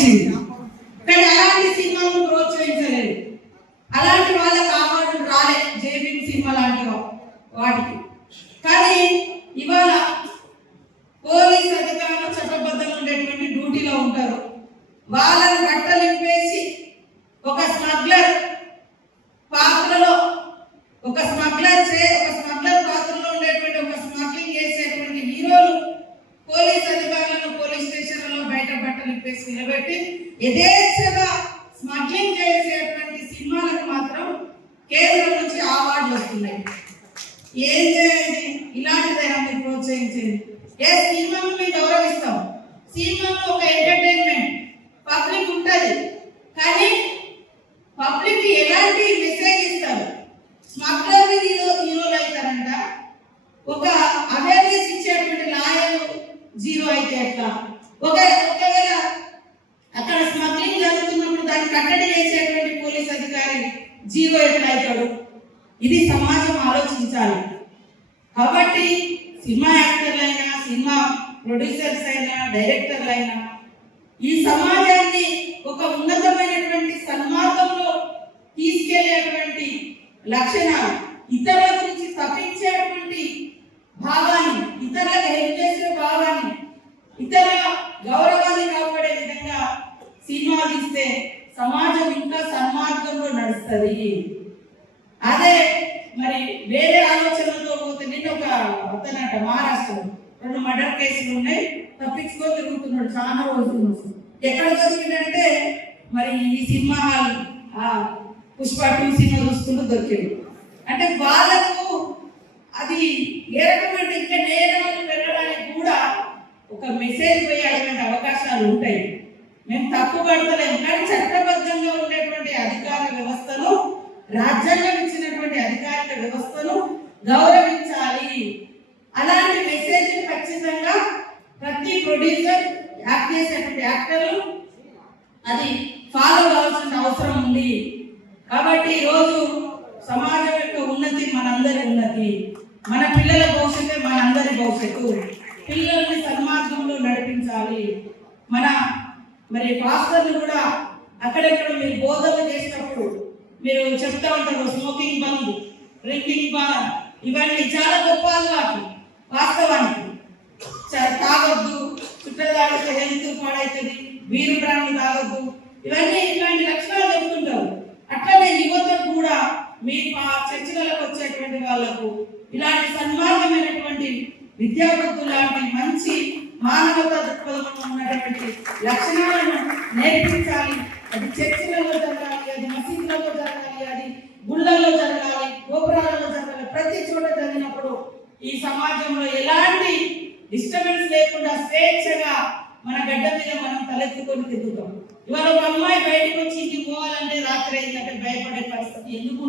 నడిచింది కానీ అలాంటి సినిమాలను ప్రోత్సహించలేదు. అలాంటి వాళ్ళకి అవార్డులు రాలే జేబీ సినిమా లాంటి వాటికి. కానీ ఇవాళ పోలీస్ అధికారులు చట్టబద్ధంగా ఉండేటువంటి డ్యూటీలో ఉంటారు. వాళ్ళని కట్టలింపేసి ఒక స్మగ్లర్ పాత్రలో ఒక స్మగ్లర్ చే ఒక స్మగ్లర్ పాత్రలో ఉండేటువంటి ఒక స్మగ్లింగ్ చేసేటువంటి హీరోలు పోలీస్ అధికారులను పోలీస్ స్టేషన్ బయట బట్టలిప్పేసి నిలబెట్టి యథేచ్ఛగా స్మగ్లింగ్ చేసేటువంటి సినిమాలకు మాత్రం కేంద్రం నుంచి అవార్డులు వస్తున్నాయి. ఏం చేయాలి? ఇలాంటిదైనా మీరు ప్రోత్సహించేది. ఏ సినిమాను మేము గౌరవిస్తాం? సినిమాను ఒక ఎంటర్టైన్మెంట్ పబ్లిక్ ఉంటుంది. కానీ పబ్లిక్ ఎలాంటి మెసేజ్ ఇస్తారు? స్మగ్లర్ హీరో హీరోలు అవుతారంట. ఒక అవేర్నెస్ ఇచ్చేటువంటి లాయర్ జీరో అయితే ఎట్లా? ఒక ఒకవేళ అక్కడ స్మగ్లింగ్ జరుగుతున్నప్పుడు దాన్ని కట్టడి చేసేటువంటి పోలీస్ అధికారి జీరో ఎట్లయితాడు ఇది సమాజం ఆలోచించాలి. కాబట్టి సినిమా యాక్టర్లైనా సినిమా ప్రొడ్యూసర్స్ అయినా డైరెక్టర్లైనా అయినా ఈ సమాజాన్ని ఒక ఉన్నతమైనటువంటి సన్మార్గంలో తీసుకెళ్ళేటువంటి లక్షణాలు ఇతరుల గురించి తప్పించేటువంటి భావాన్ని ఇతరులకు హెల్ప్ చేసే భావాన్ని ఇతర గౌరవాన్ని కాపాడే విధంగా సినిమా తీస్తే సమాజం నడుస్తుంది. అదే మరి వేరే ఆలోచనలతో పోతే నిన్న ఒక అతనట మహారాష్ట్రలో రెండు మర్డర్ కేసులు ఉన్నాయి తప్పించుకో తిరుగుతున్నాడు చాలా రోజుల నుంచి. ఎక్కడ దొరికిందంటే మరి ఈ సినిమా హాల్ ఆ పుష్ప టూ సినిమా చూసుకుంటూ దొరికింది. అంటే వాళ్ళకు అది ఏ రకమైన ఇంకా నేరాలు పెరగడానికి కూడా ఒక మెసేజ్ పోయేటువంటి అవకాశాలు ఉంటాయి. మేము తప్పు పడతలేము కానీ చట్టబద్ధంగా ఉండేటువంటి అధికార వ్యవస్థను రాజ్యాంగం ఇచ్చినటువంటి అధికారిక వ్యవస్థను గౌరవించాలి. అలాంటి మెసేజ్ ఖచ్చితంగా ప్రతి ప్రొడ్యూసర్ యాక్ట్ చేసేటువంటి యాక్టర్లు అది ఫాలో కావాల్సిన అవసరం ఉంది. కాబట్టి ఈరోజు సమాజం యొక్క ఉన్నతి మనందరి ఉన్నతి. మన పిల్లల భవిష్యత్తే మనందరి భవిష్యత్తు. పిల్లల్ని సన్మార్గంలో నడిపించాలి. మన మరి పాస్టర్లు కూడా అక్కడెక్కడ మీరు బోధన చేసినప్పుడు మీరు చెప్తా ఉంటారు స్మోకింగ్ బంద్ డ్రింకింగ్ బంద్ ఇవన్నీ చాలా గొప్ప అలవాట్లు వాస్తవానికి. చ- తాగొద్దు చుట్టూ తాగితే హెల్త్ పాడవుతుంది వీరు ప్రాణం తాగొద్దు. ఇవన్నీ ఇలాంటి లక్షణాలు చెప్తుంటారు. అట్లనే యువతకు కూడా మీ మా చర్చలకు వచ్చేటువంటి వాళ్ళకు ఇలాంటి సన్మార్గమైనటువంటి విద్యాపతులు లాంటి మంచి దృక్పథంలో ఉన్నటువంటి లక్షణాలను నేర్పించాలి. అది చర్చిలలో జరగాలి అది మసీదులలో జరగాలి అది గుళ్ళల్లో జరగాలి గోపురాలలో జరగాలి. ప్రతి చోట జరిగినప్పుడు ఈ సమాజంలో ఎలాంటి డిస్టర్బెన్స్ లేకుండా స్వేచ్ఛగా మన గడ్డ మీద మనం తలెత్తుకొని తిరుగుతాం. ఇవాళ ఒక అమ్మాయి బయటకు వచ్చి ఇంటికి పోవాలంటే రాత్రి అయిందంటే భయపడే పరిస్థితి ఎందుకు